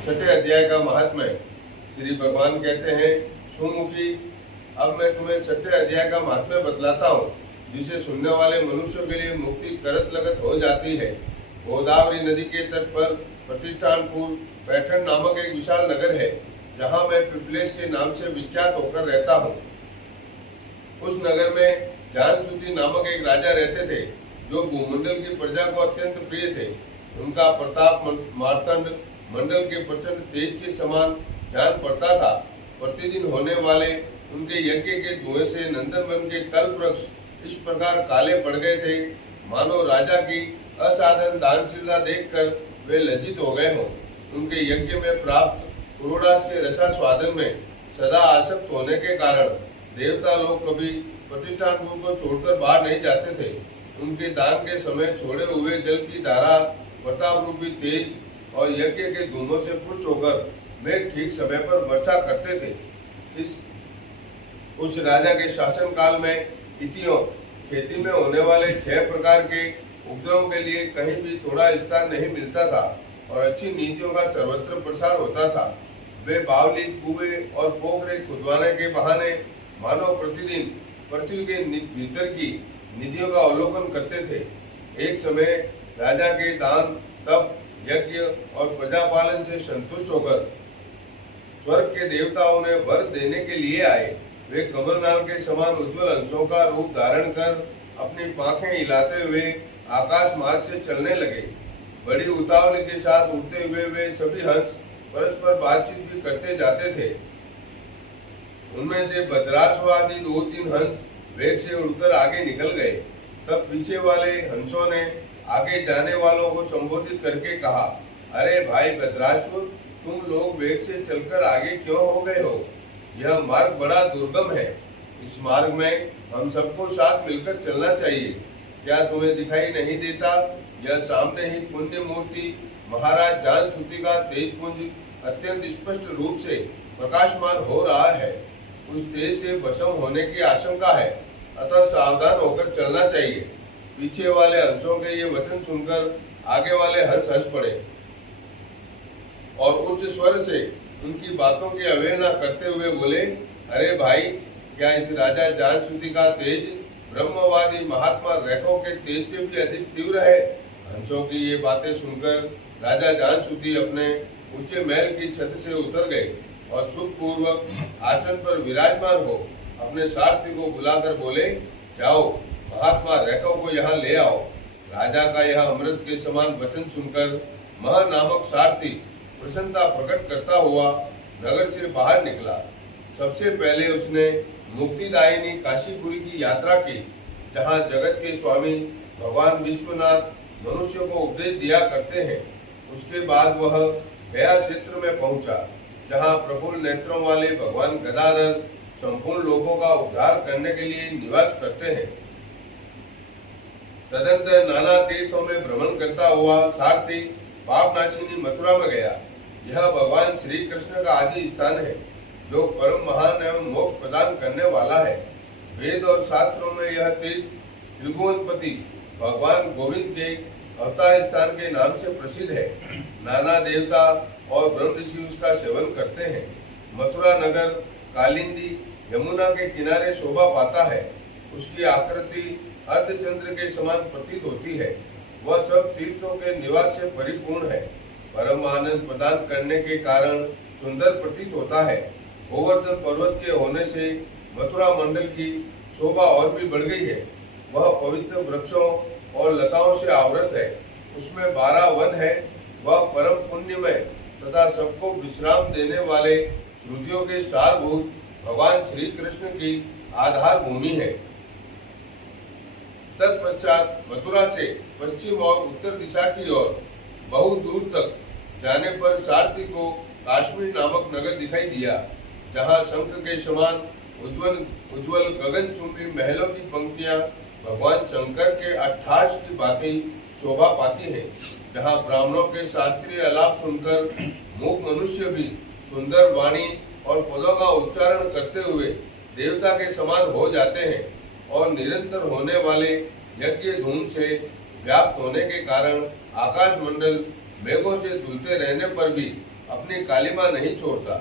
छठे अध्याय का महात्म्य। श्री भगवान कहते हैं, सुमुखी, अब मैं तुम्हें छठे अध्याय का महात्म्य बतलाता हूँ, जिसे सुनने वाले मनुष्यों के लिए मुक्ति करत लगत हो जाती है। गोदावरी नदी के तट पर प्रतिष्ठानपुर पैठण नामक एक विशाल नगर है, जहाँ मैं पिपलेश के नाम से विख्यात होकर रहता हूँ। उस नगर में जानसूति नामक एक राजा रहते थे, जो भूमंडल की प्रजा को अत्यंत प्रिय थे। उनका प्रताप मार्तंड मंडल के प्रचंड तेज के समान जान पड़ता था। प्रतिदिन होने वाले उनके यज्ञ के धुएं से नंदनवन के कल्प वृक्ष इस प्रकार काले पड़ गए थे, मानो राजा की असाधारण दानशीलता देखकर वे लज्जित हो गए हों। उनके यज्ञ में प्राप्त पुरोडास के रसास्वादन में सदा आसक्त होने के कारण देवता लोग कभी प्रतिष्ठानपुर को छोड़कर बाहर नहीं जाते थे। उनके दान के समय छोड़े हुए जल की धारा प्रताप रूपी तेज और यज्ञ के धूमों से पुष्ट होकर मेघ ठीक समय पर वर्षा करते थे। उस राजा के शासन काल में हितियों खेती में होने वाले 6 प्रकार के उपद्रवों के लिए कहीं भी थोड़ा स्थान नहीं मिलता था और अच्छी नीतियों का सर्वत्र प्रसार होता था। वे बावली, कुएं और पोखरे खुदवाने के बहाने मानव प्रतिदिन पृथ्वी के भीतर की निधियों का अवलोकन करते थे। एक समय राजा के दान, तप, यज्ञ और प्रजापालन से संतुष्ट होकर स्वर्ग के देवताओं ने वर देने के लिए आए। वे कमलनाल के समान उज्जवल हंसों का रूप धारण कर अपनी पाखें हिलाते हुए आकाश मार्ग से चलने लगे। बड़ी उतावली के साथ उड़ते हुए वे सभी हंस परस्पर बातचीत भी करते जाते थे। उनमें से भद्रासवादी 2-3 हंस वेग से उड़कर आगे निकल गए। तब पीछे वाले हंसों ने आगे जाने वालों को संबोधित करके कहा, अरे भाई भद्रासुर, तुम लोग वेग से चलकर आगे क्यों हो गए हो? यह मार्ग बड़ा दुर्गम है। इस मार्ग में हम सबको साथ मिलकर चलना चाहिए। क्या तुम्हें दिखाई नहीं देता? यह सामने ही पुण्य मूर्ति महाराज जानसूति का तेजपुंज अत्यंत स्पष्ट रूप से प्रकाशमान हो रहा है। उस तेज से भस्म होने की आशंका है, अतः सावधान होकर चलना चाहिए। पीछे वाले हंसों के ये वचन सुनकर आगे वाले हंस हंस पड़े और उच्च स्वर से उनकी बातों की अवहेलना करते हुए बोले, अरे भाई, क्या इस राजा जानसूति का तेज ब्रह्मवादी महात्मा रेखों के तेज से भी अधिक तीव्र है? हंसों की ये बातें सुनकर राजा जानसूति अपने ऊंचे महल की छत से उतर गए और सुखपूर्वक आसन पर विराजमान हो अपने सारथी को बुलाकर बोले, जाओ महात्मा रेखों को यहाँ ले आओ। राजा का यह अमृत के समान वचन सुनकर मह नामक सारथी प्रसन्नता प्रकट करता हुआ नगर से बाहर निकला। सबसे पहले उसने मुक्तिदायिनी काशीपुरी की यात्रा की, जहाँ जगत के स्वामी भगवान विश्वनाथ मनुष्य को उपदेश दिया करते हैं। उसके बाद वह गया क्षेत्र में पहुंचा, जहाँ प्रफुल्ल नेत्रों वाले भगवान गदाधर संपूर्ण लोगों का उद्धार करने के लिए निवास करते हैं। तदंतर नाना तीर्थों में भ्रमण करता हुआ सारथी पापनाशिनी मथुरा में गया। यह भगवान श्री कृष्ण का आदि स्थान है, जो परम महान एवं मोक्ष प्रदान करने वाला है। वेद और शास्त्रों में यह तीर्थ त्रिभुवनपति भगवान गोविंद के अवतार स्थान के नाम से प्रसिद्ध है। नाना देवता और ब्रह्म ऋषि उसका सेवन करते हैं। मथुरा नगर कालिंदी यमुना के किनारे शोभा पाता है। उसकी आकृति अर्धचंद्र के समान प्रतीत होती है। वह सब तीर्थों के निवास से परिपूर्ण है। परम आनंद प्रदान करने के कारण सुंदर प्रतीत होता है। गोवर्धन पर्वत के होने से मथुरा मंडल की शोभा और भी बढ़ गई है। वह पवित्र वृक्षों और लताओं से आवृत है। उसमें 12 वन है। वह परम पुण्यमय तथा सबको विश्राम देने वाले श्रुतियों के सारभूत भगवान श्री कृष्ण की आधार भूमि है। तत्पश्चात मथुरा से पश्चिम और उत्तर दिशा की ओर बहुत दूर तक जाने पर सारथी को काश्मीर नामक नगर दिखाई दिया, जहाँ शंख के समान उज्जवल गगनचुंबी महलों की पंक्तियां भगवान शंकर के अट्ठाश की भांति शोभा पाती हैं, जहाँ ब्राह्मणों के शास्त्रीय आलाप सुनकर मूक मनुष्य भी सुंदर वाणी और पदों का उच्चारण करते हुए देवता के समान हो जाते हैं और निरंतर होने वाले यज्ञ धूम से व्याप्त होने के कारण आकाश मंडल मेघों से धुलते रहने पर भी अपनी अपनी कालिमा नहीं छोड़ता।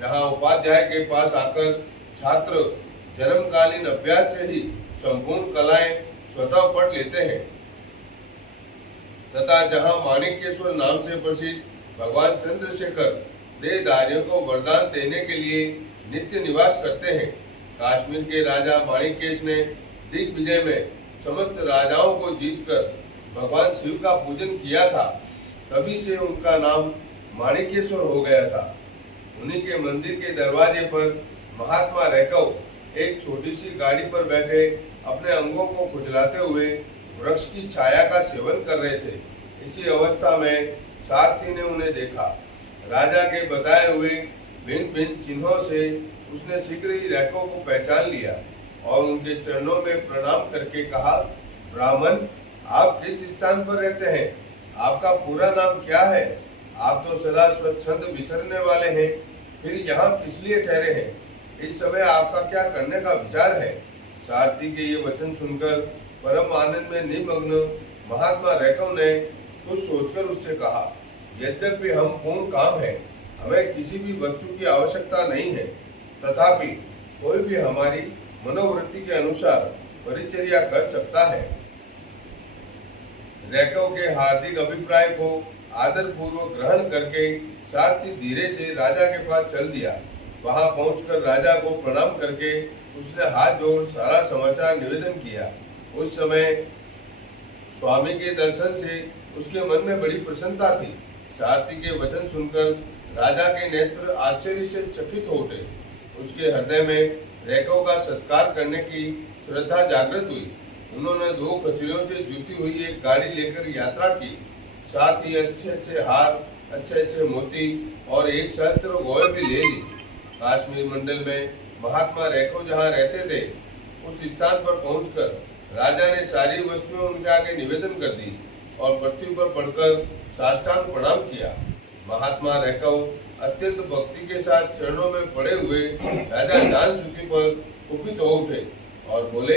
जहाँ उपाध्याय के पास आकर छात्र जन्मकालीन अभ्यास से ही संपूर्ण कलाएं स्वतः पढ़ लेते हैं, तथा जहाँ माणिक्येश्वर नाम से प्रसिद्ध भगवान चंद्रशेखर देहधारियों को वरदान देने के लिए नित्य निवास करते हैं। काश्मीर के राजा माणिक्येश ने दिग्विजय में समस्त राजाओं को जीतकर भगवान शिव का पूजन किया था, तभी से उनका नाम माणिक्येश्वर हो गया था। उन्हीं के मंदिर के दरवाजे पर महात्मा रैकव एक छोटी सी गाड़ी पर बैठे अपने अंगों को खुजलाते हुए वृक्ष की छाया का सेवन कर रहे थे। इसी अवस्था में सारथी ने उन्हें देखा। राजा के बताए हुए भिन्न भिन्न चिन्हों से उसने शीघ्र ही रैकव को पहचान लिया और उनके चरणों में प्रणाम करके कहा, ब्राह्मण, आप किस स्थान पर रहते हैं? आपका पूरा नाम क्या है? आप तो सदा स्वच्छंद विचरने वाले हैं, फिर यहाँ किस लिए ठहरे हैं? इस समय आपका क्या करने का विचार है? सारथी के ये वचन सुनकर परम आनंद में निमग्न महात्मा रैकव ने कुछ सोचकर उससे कहा, यद्यपि हम पूर्ण काम हैं, हमें किसी भी वस्तु की आवश्यकता नहीं है, तथापि कोई भी हमारी मनोवृत्ति के अनुसार परिचर्या कर सकता है। रैकव के हार्दिक अभिप्राय को आदर पूर्वक ग्रहण करके सारथी धीरे से राजा के पास चल दिया। वहां पहुंचकर राजा को प्रणाम करके उसने हाथ जोड़ सारा समाचार निवेदन किया। उस समय स्वामी के दर्शन से उसके मन में बड़ी प्रसन्नता थी। सारथी के वचन सुनकर राजा के नेत्र आश्चर्य से चकित हो उठे। उसके हृदय में रैकव का सत्कार करने की श्रद्धा जागृत हुई। उन्होंने 2 कचरियों से जुटी हुई एक गाड़ी लेकर यात्रा की, साथ ही अच्छे अच्छे हार, अच्छे अच्छे मोती और 1 सहस्त्र गौएं भी ले ली। काश्मीर मंडल में महात्मा रैकव जहाँ रहते थे, उस स्थान पर पहुंचकर राजा ने सारी वस्तुएं उनके आगे निवेदन कर दी और पृथ्वी पर पड़कर साष्टांग प्रणाम किया। महात्मा रैकव अत्यंत भक्ति के साथ चरणों में पड़े हुए राजा जान-सूती पर कुपित हो उठे और बोले,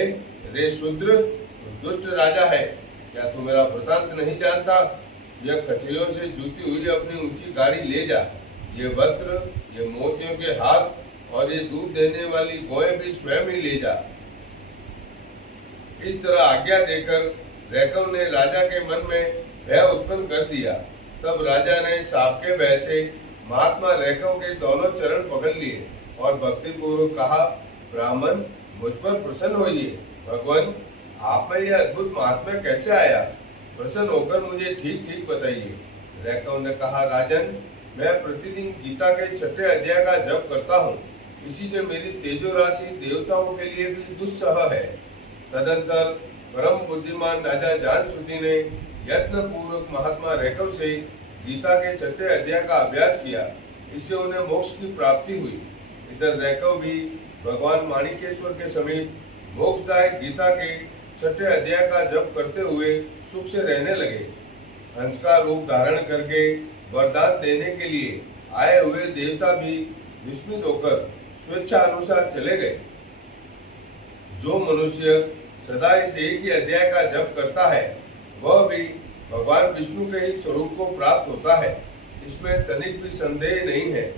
रे शूद्र, दुष्ट राजा है, क्या तू मेरा वृतांत नहीं जानता? यह कचरियों से जुटी हुई अपनी ऊंची गाड़ी ले जा। ये वस्त्र, ये मोतियों के हार और ये दूध देने वाली गौएं भी स्वयं ही ले जा। इस तरह आज्ञा देकर रैकव ने राजा के मन में भय उत्पन्न कर दिया। तब राजा ने सांप के भय से महात्मा रैकव के दोनों चरण पकड़ लिए और भक्ति पूर्वक कहा, ब्राह्मण, मुझ पर प्रसन्न होइए। भगवान, आप में यह अद्भुत महात्म्य कैसे आया? प्रसन्न होकर मुझे ठीक ठीक बताइए। रैकव ने कहा, राजन, मैं प्रतिदिन गीता के 6ठे अध्याय का जप करता हूँ। इसी से मेरी तेजो राशि देवताओं के लिए भी दुस्सह है। तदंतर परम बुद्धिमान राजा जान-सूती ने यत्न पूर्वक महात्मा रैकव से गीता के 6ठे अध्याय का अभ्यास किया। इससे उन्हें मोक्ष की प्राप्ति हुई। इधर रैकव भी भगवान माणिक्येश्वर के समीप मोक्षदायक गीता के 6ठे अध्याय का जप करते हुए सुख से रहने लगे। हंस का रूप धारण करके वरदान देने के लिए आए हुए देवता भी विस्मित होकर स्वेच्छा अनुसार चले गए। जो मनुष्य सदा इस एक ही अध्याय का जप करता है, वह भी भगवान विष्णु के ही स्वरूप को प्राप्त होता है, इसमें तनिक भी संदेह नहीं है।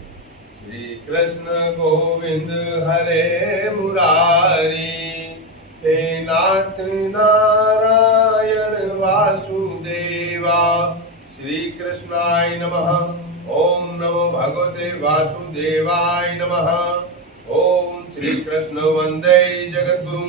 श्री कृष्ण गोविंद हरे मुरारी, हे नाथ नारायण वासुदेवा। श्री कृष्णाय नमः। ओम नमो भगवते वासुदेवाय नमः। ओम श्री कृष्ण वंदे जगद्गुरु